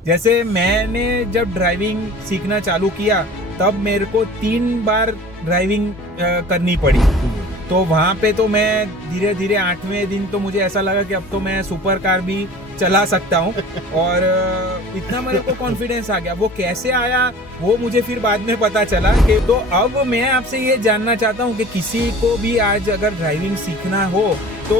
जैसे मैंने जब ड्राइविंग सीखना चालू किया तब मेरे को 3 बार ड्राइविंग करनी पड़ी। तो वहाँ पे तो मैं धीरे धीरे 8वें दिन तो मुझे ऐसा लगा कि अब तो मैं सुपर कार भी चला सकता हूँ और इतना मेरे को कॉन्फिडेंस आ गया। वो कैसे आया वो मुझे फिर बाद में पता चला कि तो अब मैं आपसे ये जानना चाहता हूँ कि किसी को भी आज अगर ड्राइविंग सीखना हो तो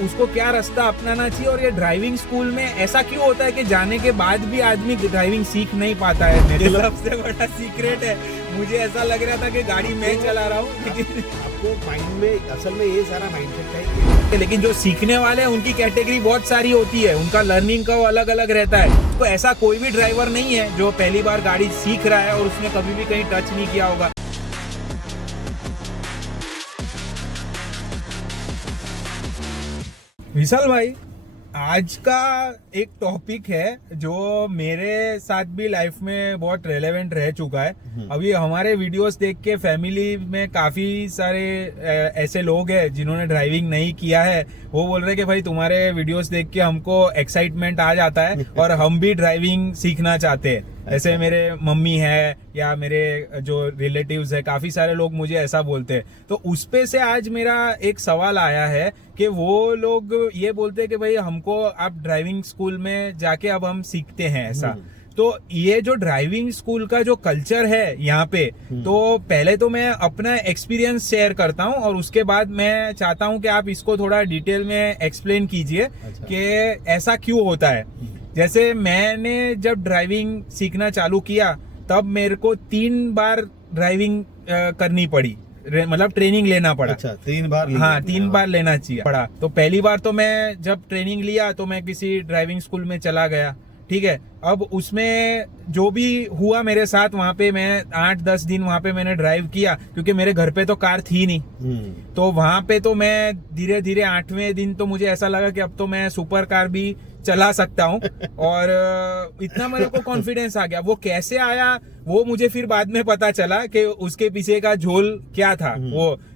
उसको क्या रास्ता अपनाना चाहिए, और ये ड्राइविंग स्कूल में ऐसा क्यों होता है कि जाने के बाद भी आदमी ड्राइविंग सीख नहीं पाता है। मेरे सबसे बड़ा सीक्रेट है। मुझे ऐसा लग रहा था कि गाड़ी मैं चला रहा हूँ, लेकिन आपको माइंड में असल में ये सारा माइंडसेट चाहिए। लेकिन जो सीखने वाले हैं उनकी कैटेगरी बहुत सारी होती है, उनका लर्निंग का अलग अलग रहता है। तो ऐसा कोई भी ड्राइवर नहीं है जो पहली बार गाड़ी सीख रहा है और उसने कभी भी कहीं टच नहीं किया होगा। विशाल भाई, आज का एक टॉपिक है जो मेरे साथ भी लाइफ में बहुत रेलेवेंट रह चुका है। अभी हमारे वीडियोस देख के फैमिली में काफी सारे ऐसे लोग हैं जिन्होंने ड्राइविंग नहीं किया है। वो बोल रहे कि भाई तुम्हारे वीडियोस देख के हमको एक्साइटमेंट आ जाता है और हम भी ड्राइविंग सीखना चाहते हैं। ऐसे मेरे मम्मी है या मेरे जो रिलेटिव्स है, काफी सारे लोग मुझे ऐसा बोलते हैं। तो उस पे से आज मेरा एक सवाल आया है कि वो लोग ये बोलते हैं कि भाई हमको आप ड्राइविंग स्कूल में जाके अब हम सीखते हैं ऐसा। तो ये जो ड्राइविंग स्कूल का जो कल्चर है यहाँ पे, तो पहले तो मैं अपना एक्सपीरियंस शेयर करता हूँ और उसके बाद मैं चाहता हूँ कि आप इसको थोड़ा डिटेल में एक्सप्लेन कीजिए कि ऐसा क्यों होता है। जैसे मैंने जब ड्राइविंग सीखना चालू किया तब मेरे को 3 बार ड्राइविंग करनी पड़ी, मतलब ट्रेनिंग लेना पड़ा। अच्छा, 3 बार? हाँ, 3 बार लेना चाहिए पड़ा। तो पहली बार तो मैं जब ट्रेनिंग लिया तो मैं किसी ड्राइविंग स्कूल में चला गया, ठीक है। अब उसमें जो भी हुआ मेरे साथ, वहाँ पे मैं 8-10 दिन वहाँ पे मैंने ड्राइव किया क्योंकि मेरे घर पे तो कार थी नहीं। तो वहाँ पे तो मैं धीरे धीरे 8वें दिन तो मुझे ऐसा लगा कि अब तो मैं सुपर कार भी चला सकता हूँ और इतना मेरे को कॉन्फिडेंस आ गया। वो कैसे आया वो मुझे फिर बाद में पता चला कि उसके पीछे का झोल क्या था।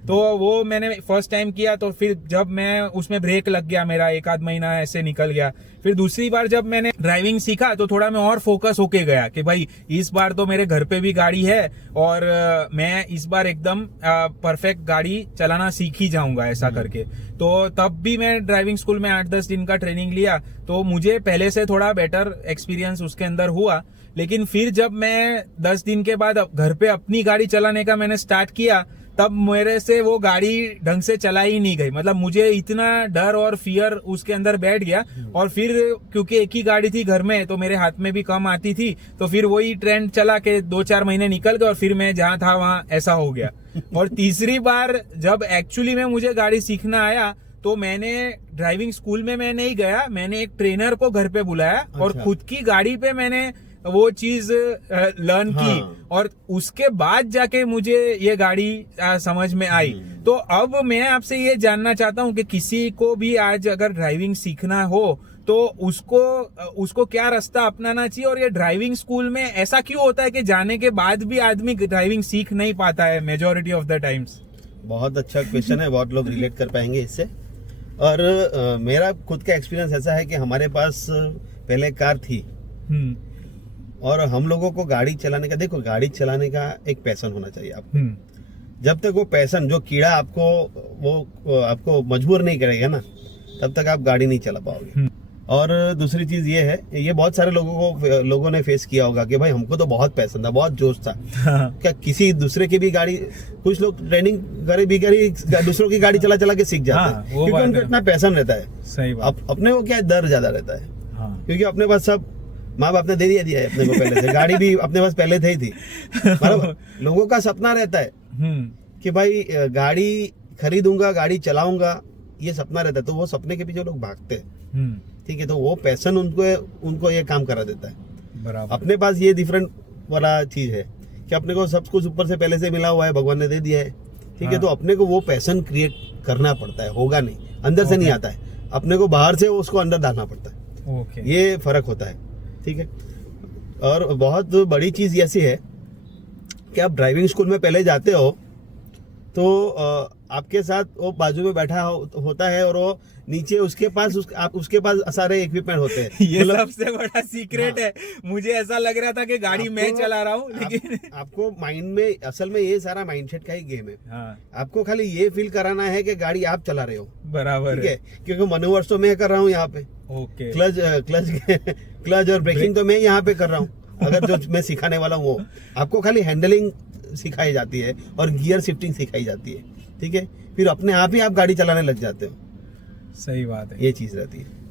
वो मैंने फर्स्ट टाइम किया तो फिर जब मैं उसमें ब्रेक लग गया, मेरा 1-आध महीना ऐसे निकल गया। फिर दूसरी बार जब मैंने ड्राइविंग सीखा तो थोड़ा मैं और फोकस होके गया कि भाई इस बार तो मेरे घर पे भी गाड़ी है और मैं इस बार एकदम परफेक्ट गाड़ी चलाना सीख ही जाऊंगा ऐसा करके। तो तब भी मैं ड्राइविंग स्कूल में 8-10 दिन का ट्रेनिंग लिया तो मुझे पहले से थोड़ा बेटर एक्सपीरियंस उसके अंदर हुआ। लेकिन फिर जब मैं 10 दिन के बाद घर पे अपनी गाड़ी चलाने का मैंने स्टार्ट किया तब मेरे से वो गाड़ी ढंग से चलाई ही नहीं गई। मतलब मुझे इतना डर और फियर उसके अंदर बैठ गया। और फिर क्योंकि एक ही गाड़ी थी घर में तो मेरे हाथ में भी कम आती थी, तो फिर वही ट्रेंड चला के 2-4 महीने निकल गए और फिर मैं जहाँ था वहाँ ऐसा हो गया। और तीसरी बार जब एक्चुअली में मुझे गाड़ी सीखना आया तो मैंने ड्राइविंग स्कूल में मैं नहीं गया, मैंने एक ट्रेनर को घर पे बुलाया और खुद की गाड़ी पे मैंने वो चीज लर्न की और उसके बाद जाके मुझे ये गाड़ी समझ में आई। तो अब मैं आपसे ये जानना चाहता हूँ कि किसी को भी आज अगर ड्राइविंग सीखना हो तो उसको क्या रास्ता अपनाना चाहिए, और ये ड्राइविंग स्कूल में ऐसा क्यों होता है कि जाने के बाद भी आदमी ड्राइविंग सीख नहीं पाता है मेजॉरिटी ऑफ द टाइम्स। बहुत अच्छा क्वेश्चन है, बहुत लोग रिलेट कर पाएंगे इससे। और मेरा खुद का एक्सपीरियंस ऐसा है कि हमारे पास पहले कार थी और हम लोगों को गाड़ी चलाने का, देखो गाड़ी चलाने का एक पैशन होना चाहिए आपको। जब तक वो पैशन, जो कीड़ा आपको मजबूर नहीं करेगा ना, तब तक आप गाड़ी नहीं चला पाओगे। और दूसरी चीज ये है, ये बहुत सारे लोगों ने फेस किया होगा कि भाई हमको तो बहुत पैशन था, बहुत जोश था। क्या किसी दूसरे की भी गाड़ी, कुछ लोग ट्रेनिंग दूसरों की गाड़ी चला के सीख जाते हैं क्योंकि उनको इतना पैशन रहता है। सही बात। अपने को क्या डर ज्यादा रहता है क्योंकि अपने पास सब माँ बाप ने दे दिया है अपने को पहले से, गाड़ी भी अपने पास पहले से ही थी। मतलब लोगों का सपना रहता है कि भाई गाड़ी खरीदूंगा, गाड़ी चलाऊंगा, ये सपना रहता है। तो वो सपने के पीछे लोग भागते हैं, ठीक है। तो वो पैशन उनको ये काम करा देता है। बराबर। अपने पास ये डिफरेंट वाला चीज है कि अपने को सब कुछ ऊपर से पहले से मिला हुआ है, भगवान ने दे दिया है, ठीक है। तो अपने को वो पैशन क्रिएट करना पड़ता है, होगा नहीं, अंदर से नहीं आता है, अपने को बाहर से उसको अंदर डालना पड़ता है। ये फर्क होता है, ठीक है। और बहुत बड़ी चीज ऐसी है कि आप ड्राइविंग स्कूल में पहले जाते हो तो आपके साथ वो बाजू में बैठा होता है और वो नीचे उसके पास उसके पास सारे इक्विपमेंट होते हैं। ये सबसे बड़ा सीक्रेट है। मुझे ऐसा लग रहा था कि गाड़ी मैं चला रहा हूँ, लेकिन आपको माइंड में असल में ये सारा माइंडसेट का ही गेम है। हाँ, आपको खाली ये फील कराना है कि गाड़ी आप चला रहे हो, बराबर ठीक है, क्योंकि मनोवर्स तो मैं कर रहा हूँ यहाँ पे, ओके। क्लच और ब्रेकिंग तो मैं यहाँ पे कर रहा हूँ। अगर जो मैं सिखाने वाला हूँ वो आपको खाली हैंडलिंग सिखाई जाती है और गियर शिफ्टिंग सिखाई जाती है, ठीक है, फिर अपने आप ही आप गाड़ी चलाने लग जाते हो। सही बात है, ये चीज रहती है।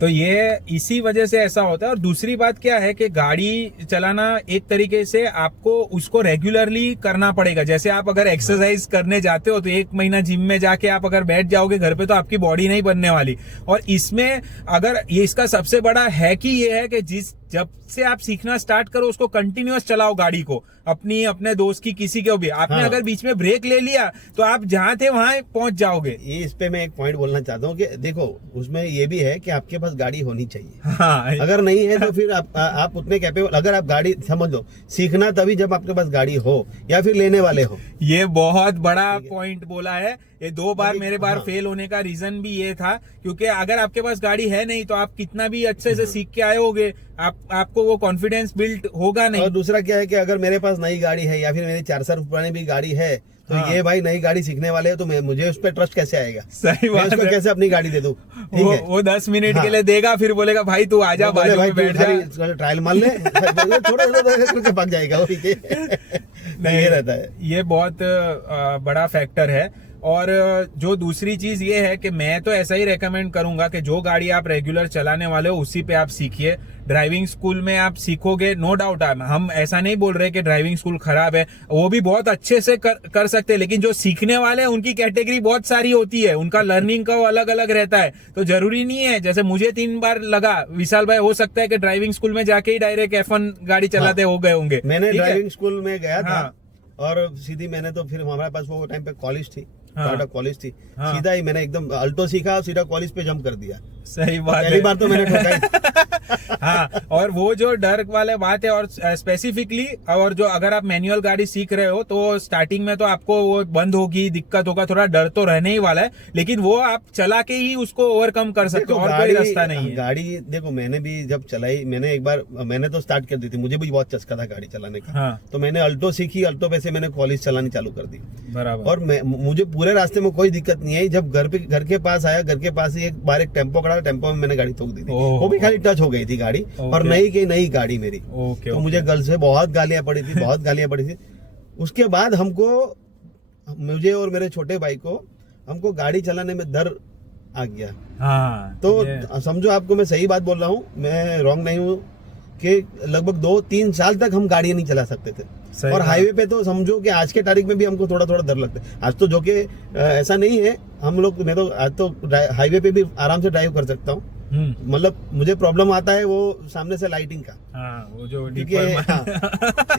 तो ये इसी वजह से ऐसा होता है। और दूसरी बात क्या है कि गाड़ी चलाना एक तरीके से आपको उसको रेगुलरली करना पड़ेगा। जैसे आप अगर एक्सरसाइज करने जाते हो तो 1 महीना जिम में जाके आप अगर बैठ जाओगे घर पे तो आपकी बॉडी नहीं बनने वाली। और इसमें अगर ये इसका सबसे बड़ा है कि ये है कि जब से आप सीखना स्टार्ट करो उसको कंटिन्यूअस चलाओ गाड़ी को, अपने दोस्त की किसी के भी। आपने हाँ। अगर बीच में ब्रेक ले लिया तो आप जहां थे वहां पहुंच जाओगे। ये इस पे मैं एक पॉइंट बोलना चाहता हूँ कि देखो उसमें ये भी है कि आपके पास गाड़ी होनी चाहिए। हाँ, अगर नहीं है तो फिर आप उतने कैपेबल, अगर आप गाड़ी समझ लो सीखना तभी जब आपके पास गाड़ी हो या फिर लेने वाले हो। ये बहुत बड़ा पॉइंट बोला है। ये 2 बार मेरे बार हाँ। फेल होने का रीजन भी ये था, क्योंकि अगर आपके पास गाड़ी है नहीं तो आप कितना भी अच्छे से सीख के आए होगे, आपको वो कॉन्फिडेंस बिल्ड होगा नहीं। और दूसरा क्या है कि अगर मेरे पास नई गाड़ी है या फिर मेरी 4 साल पुरानी भी गाड़ी है तो हाँ। ये भाई नई गाड़ी सीखने वाले हो तो मुझे उस पर ट्रस्ट कैसे आएगा? सही मैं बात उसको है। कैसे अपनी गाड़ी दे दूं? ठीक है, वो 10 मिनट हाँ। के लिए देगा, फिर बोलेगा भाई तू आजा वो बोले, बाजू भाई में बैठ जा। ट्रायल मान ले थोड़ा करके भाग जाएगा वो। नहीं, ये रहता है। ये बहुत बड़ा फैक्टर है। और जो दूसरी चीज ये है कि मैं तो ऐसा ही रेकमेंड करूंगा कि जो गाड़ी आप रेगुलर चलाने वाले हो उसी पे आप सीखिए। ड्राइविंग स्कूल में आप सीखोगे, नो डाउट। हम ऐसा नहीं बोल रहे कि ड्राइविंग स्कूल खराब है, वो भी बहुत अच्छे से कर सकते हैं। लेकिन जो सीखने वाले हैं उनकी कैटेगरी बहुत सारी होती है, उनका लर्निंग का अलग अलग रहता है। तो जरूरी नहीं है, जैसे मुझे 3 बार लगा, विशाल भाई हो सकता है कि ड्राइविंग स्कूल में जाके ही डायरेक्ट F1 गाड़ी चलाते हो गए होंगे। मैंने ठीक है? ड्राइविंग स्कूल में गया था हाँ। और सीधी मैंने तो फिर हमारे पास वो टाइम पे कॉलेज थी, हाँ। कॉलेज थी, हाँ। सीधा ही मैंने एकदम अल्टो सीखा और सीधा कॉलेज पे जंप कर दिया। सही बात पहली है। बार तो मैंने ठोका ही। हाँ, और वो जो डर वाले बात है, और स्पेसिफिकली और जो अगर आप मैनुअल गाड़ी सीख रहे हो तो स्टार्टिंग में तो आपको वो बंद होगी, दिक्कत होगा, थोड़ा डर तो रहने ही वाला है, लेकिन वो आप चला के ही उसको ओवरकम कर सकते हो, और कोई रास्ता नहीं है। गाड़ी देखो मैंने भी जब चलाई, मैंने एक बार मैंने तो स्टार्ट कर दी थी, मुझे भी बहुत चस्का था गाड़ी चलाने का। हाँ, तो मैंने अल्टो सीखी, अल्टो पे से मैंने कॉलेज चलानी चालू कर दी। बराबर। और मुझे पूरे रास्ते में कोई दिक्कत नहीं आई। जब घर के पास आया, घर के पास ही एक बार एक टेम्पो खड़ा, टेम्पो में मैंने गाड़ी ठोक दी थी। वो भी खाली टच हो गई थी गाड़ी, और नई गाड़ी मेरी। तो मुझे गर्ल से बहुत गालियां पड़ी थी, बहुत गालियां पड़ी थी। उसके बाद मुझे और मेरे छोटे भाई को हमको गाड़ी चलाने में डर आ गया। हाँ, तो समझो आपको मैं सही बात बोल रहा हूँ, मैं रॉन्ग नहीं हूँ, कि लगभग 2-3 साल तक हम गाड़ियां नहीं चला सकते थे। और हाईवे पे तो समझो कि आज के तारीख में भी हमको थोड़ा थोड़ा डर लगता है। आज तो जो कि ऐसा नहीं है, मैं तो आज तो हाईवे पे भी आराम से ड्राइव कर सकता हूँ। मतलब मुझे प्रॉब्लम आता है वो सामने से लाइटिंग का। हाँ, वो जो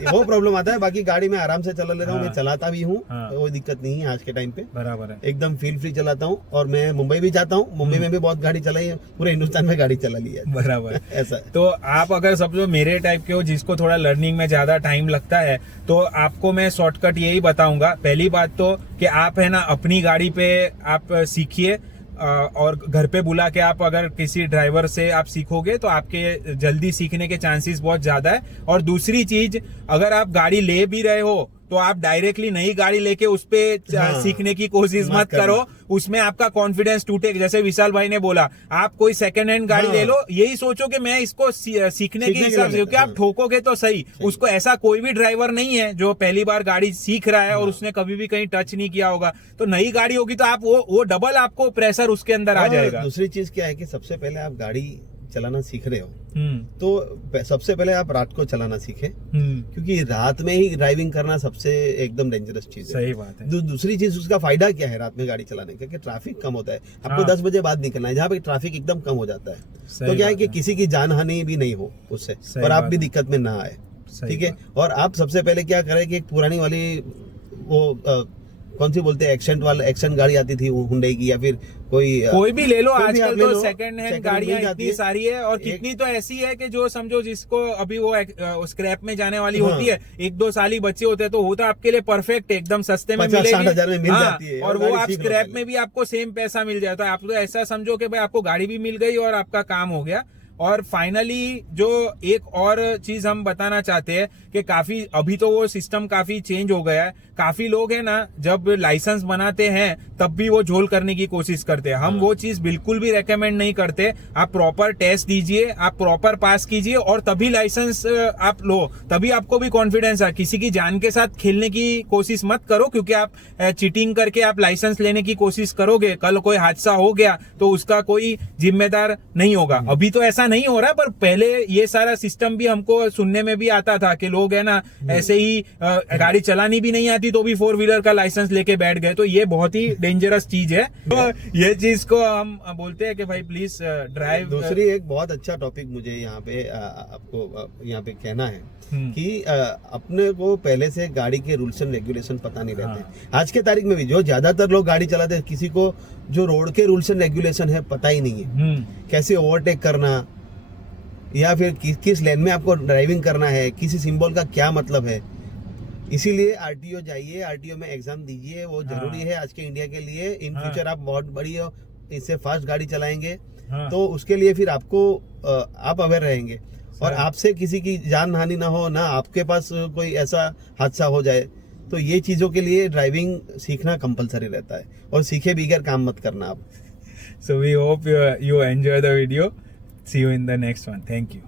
वो प्रॉब्लम आता है, बाकी गाड़ी में आराम से चला लेता हूँ। मैं चलाता भी हूँ, हाँ। कोई दिक्कत नहीं है आज के टाइम पे। बराबर है, एकदम फील फ्री चलाता हूँ। और मैं मुंबई भी जाता हूँ, मुंबई में भी बहुत गाड़ी चलाई है, पूरे हिंदुस्तान में गाड़ी चला ली है। बराबर। ऐसा है। तो आप अगर समझो मेरे टाइप के हो जिसको थोड़ा लर्निंग में ज्यादा टाइम लगता है, तो आपको मैं शॉर्टकट यही बताऊंगा। पहली बात तो कि आप है ना अपनी गाड़ी पे आप सीखिए, और घर पे बुला के आप अगर किसी ड्राइवर से आप सीखोगे तो आपके जल्दी सीखने के चांसेस बहुत ज्यादा है। और दूसरी चीज, अगर आप गाड़ी ले भी रहे हो तो आप डायरेक्टली नई गाड़ी लेके उस पे सीखने की कोशिश मत करो, उसमें आपका कॉन्फिडेंस टूटेगा। जैसे विशाल भाई ने बोला, आप कोई सेकंड हैंड गाड़ी ले लो, यही सोचो कि मैं इसको सीखने के हिसाब से, क्योंकि आप ठोकोगे तो सही। उसको ऐसा कोई भी ड्राइवर नहीं है जो पहली बार गाड़ी सीख रहा है और उसने कभी भी कहीं टच नहीं किया होगा। तो नई गाड़ी होगी तो आप वो डबल आपको प्रेशर उसके अंदर आ जाएगा। दूसरी चीज क्या है कि सबसे पहले आप गाड़ी चलाना सीख रहे हो तो सबसे पहले आप रात को चलाना सीखे, क्योंकि रात में ही ड्राइविंग करना सबसे एकदम डेंजरस चीज है। सही बात है। दूसरी चीज, उसका फायदा क्या है रात में गाड़ी चलाने का, कि ट्रैफिक कम होता है। आपको 10 बजे बाद निकलना है, जहाँ पे ट्रैफिक एकदम कम हो जाता है। तो क्या है कि किसी की जान हानि भी नहीं हो उससे, और आप भी दिक्कत में ना आए। ठीक है। और आप सबसे पहले क्या करें कि एक पुरानी वाली वो कौन सी बोलते हैं, एक्शन गाड़ी आती थी हुंडई की, या फिर कोई भी ले लो, कोई भी आप आजकल ले तो लो, सेकंड हैंड second गाड़ियां मिल जाती इतनी है। सारी है, और एक- कितनी तो ऐसी है कि जो समझो जिसको अभी वो स्क्रैप में जाने वाली हाँ। होती है, 1-2 साल ही बचे होते हैं, तो वो तो आपके लिए परफेक्ट है, एकदम सस्ते में 50-60 मिलेगी। हजार में मिल हाँ, जाती है, और वो गाड़ी आप सीख लो स्क्रैप पहले। में भी आपको सेम पैसा मिल जाता है। आप तो ऐसा समझो कि भाई आपको गाड़ी भी मिल गई और आपका काम हो गया। और फाइनली जो एक और चीज हम बताना चाहते हैं कि काफी अभी तो वो सिस्टम काफी चेंज हो गया है। काफी लोग है ना, जब लाइसेंस बनाते हैं तब भी वो झोल करने की कोशिश करते हैं। हम वो चीज बिल्कुल भी रेकमेंड नहीं करते। आप प्रॉपर टेस्ट दीजिए, आप प्रॉपर पास कीजिए और तभी लाइसेंस आप लो, तभी आपको भी कॉन्फिडेंस है। किसी की जान के साथ खेलने की कोशिश मत करो, क्योंकि आप चीटिंग करके आप लाइसेंस लेने की कोशिश करोगे, कल कोई हादसा हो गया तो उसका कोई जिम्मेदार नहीं होगा। अभी तो ऐसा नहीं हो रहा, पर पहले ये सारा सिस्टम भी हमको सुनने में भी आता था कि लोग है ना ऐसे ही गाड़ी चलानी भी नहीं आती तो भी 4 व्हीलर का लाइसेंस लेके बैठ गए। तो ये बहुत ही डेंजरस चीज है। तो ये चीज को हम बोलते हैं कि भाई प्लीज ड्राइव। दूसरी एक बहुत अच्छा टॉपिक मुझे यहाँ पे आपको यहाँ पे कहना है कि अपने को पहले से गाड़ी के रूल्स एंड रेगुलेशन पता नहीं रहते। आज के तारीख में भी जो ज्यादातर लोग गाड़ी चलाते हैं, किसी को जो रोड के रूल्स एंड रेगुलेशन है पता ही नहीं है। कैसे ओवरटेक करना, या फिर किस लेन में आपको ड्राइविंग करना है, किसी सिंबल का क्या मतलब है। इसीलिए आरटीओ जाइए, आरटीओ में एग्जाम दीजिए, वो जरूरी है आज के इंडिया के लिए। इन फ्यूचर आप बहुत बड़ी इससे फास्ट गाड़ी चलाएंगे तो उसके लिए फिर आपको आप अवेयर रहेंगे, और आपसे किसी की जान हानि ना हो, ना आपके पास कोई ऐसा हादसा हो जाए। तो ये चीजों के लिए ड्राइविंग सीखना कंपलसरी रहता है, और सीखे बगैर काम मत करना आप। So we hope you enjoy the video. See you in the next one. Thank you.